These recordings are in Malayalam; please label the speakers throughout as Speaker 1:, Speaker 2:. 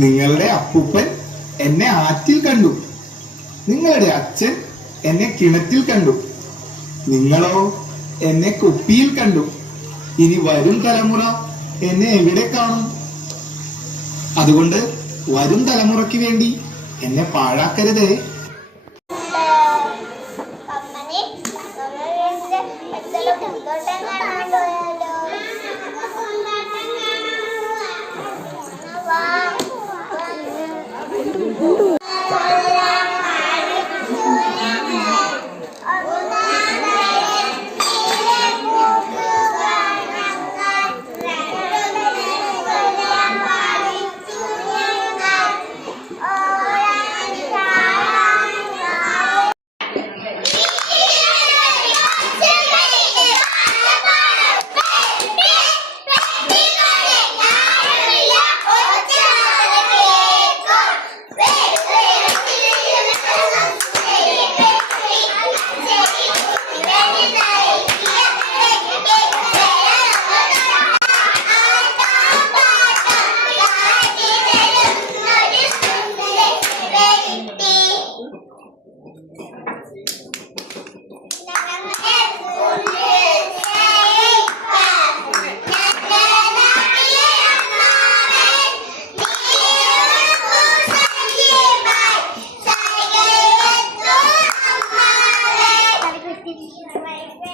Speaker 1: നിങ്ങളുടെ അപ്പൂപ്പൻ എന്നെ ആറ്റിൽ കണ്ടു. നിങ്ങളുടെ അച്ഛൻ എന്നെ കിണറ്റിൽ കണ്ടു. നിങ്ങളോ എന്നെ കുപ്പിയിൽ കണ്ടു. ഇനി വരും തലമുറ എന്നെ എവിടെ കാണും? അതുകൊണ്ട് വരും തലമുറയ്ക്ക് വേണ്ടി എന്നെ പാഴാക്കരുതേ.
Speaker 2: ഇനി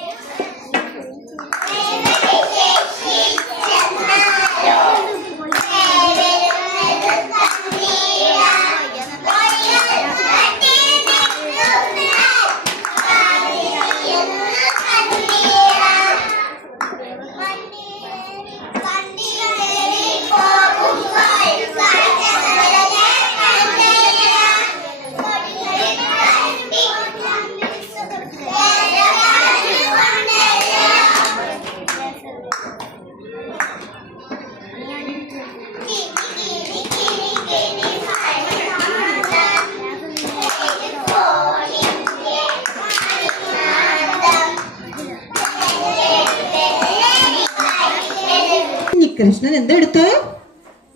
Speaker 2: കൃഷ്ണൻ എന്തെടുത്തു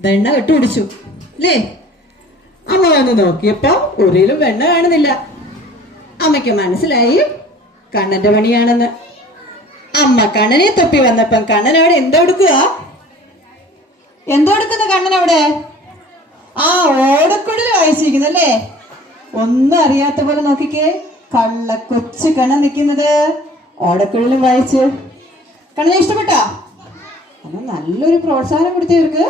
Speaker 2: വെണ്ണ കെട്ടു പിടിച്ചു അല്ലേ? അമ്മ വന്ന് നോക്കിയപ്പോ ഒരിലും വെണ്ണ കാണുന്നില്ല. അമ്മയ്ക്ക് മനസ്സിലായി കണ്ണന്റെ പണിയാണെന്ന്. അമ്മ കണ്ണനെ തൊപ്പി വന്നപ്പം കണ്ണൻ അവിടെ എന്തെടുക്കുക എന്തെടുക്കുന്ന കണ്ണൻ അവിടെ? ആ ഓടക്കുഴൽ വായിച്ചിരിക്കുന്നല്ലേ ഒന്നും അറിയാത്ത പോലെ നോക്കിക്കേ. കള്ള കൊച്ചു കണ്ണൻ നിൽക്കുന്നത് ഓടക്കുഴലും വായിച്ച്. കണ്ണനെ ഇഷ്ടപ്പെട്ടോ? അന്ന് നല്ലൊരു പ്രോത്സാഹനം കൊടുത്തവർക്ക്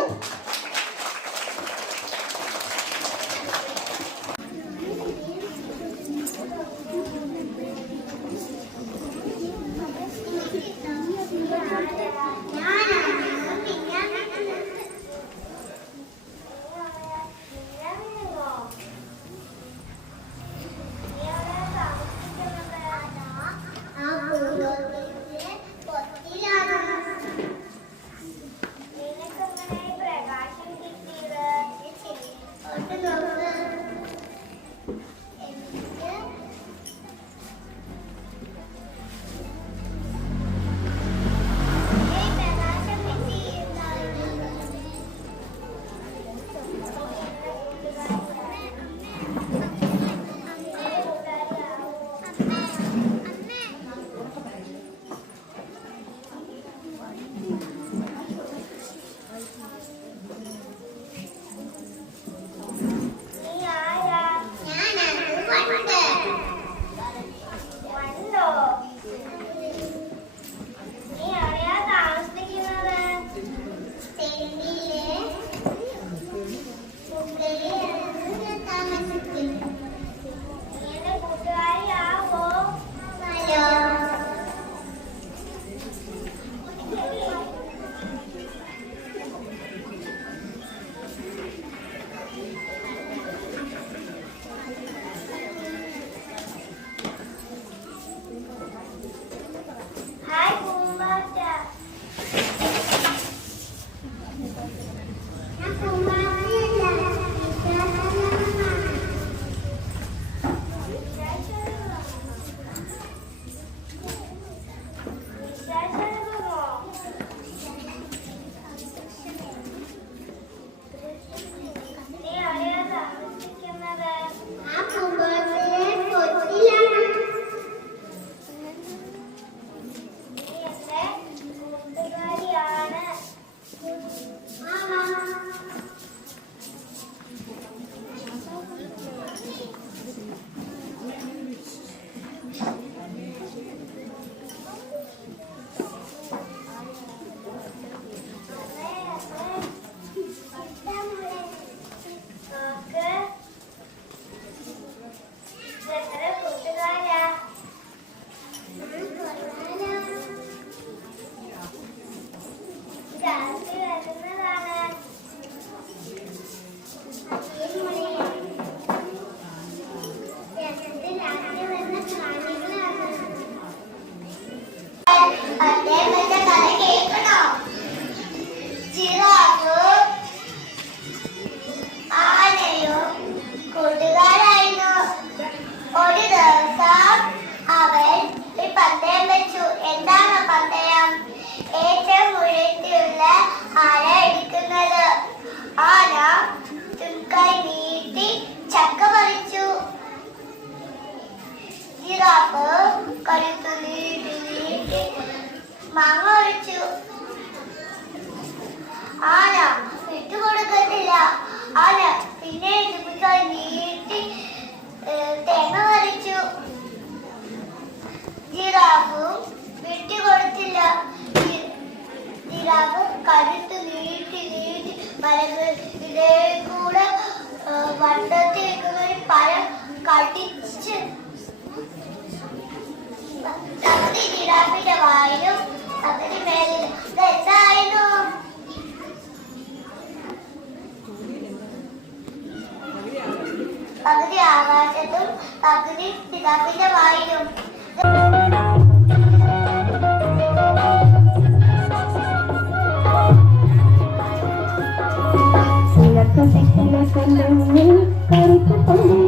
Speaker 1: കൈ നീട്ടി ചക്ക പറിച്ചു. ജിറാഫ് കരുത്തു നീട്ടി നീട്ടി മാങ്ങ പറിച്ചു. ആന വിട്ടുകൊടുക്കത്തില്ല. ആന പിന്നെ ചുപ്പിക്കായി ആകാശത്തും പകുതി പിതാപിതമായിരും
Speaker 3: കരുത്തു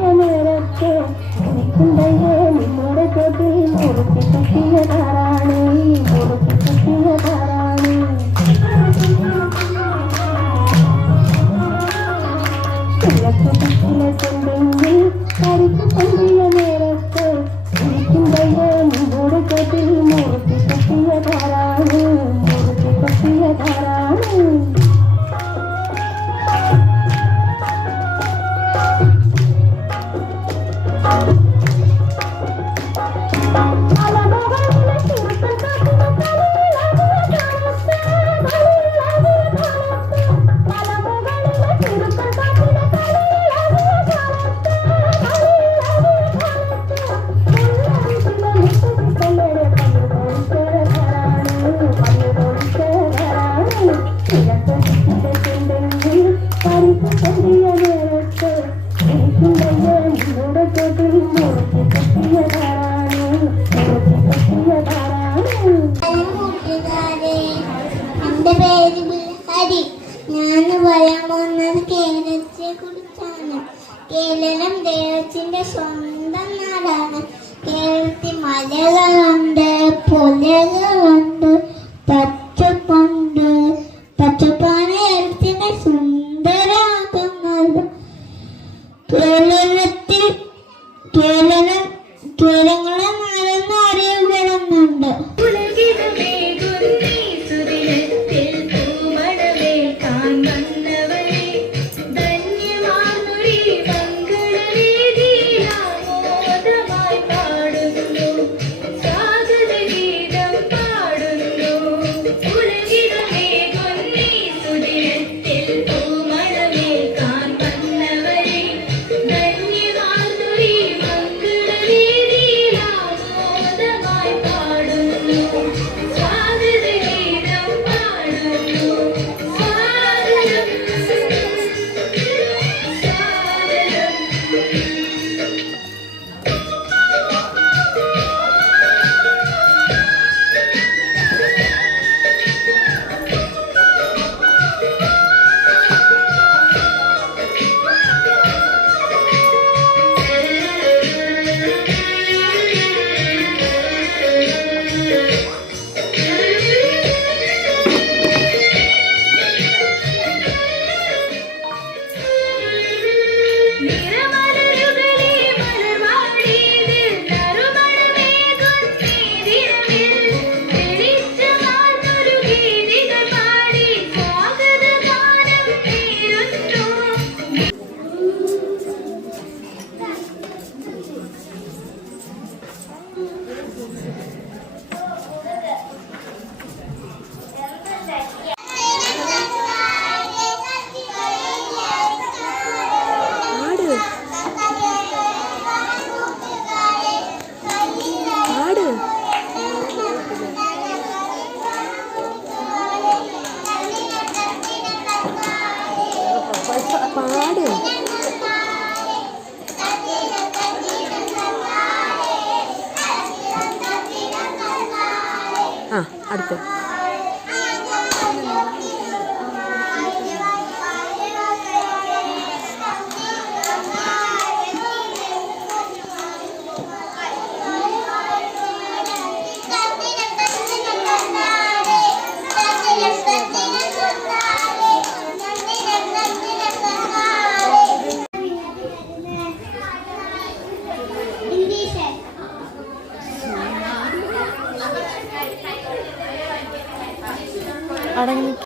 Speaker 1: Elena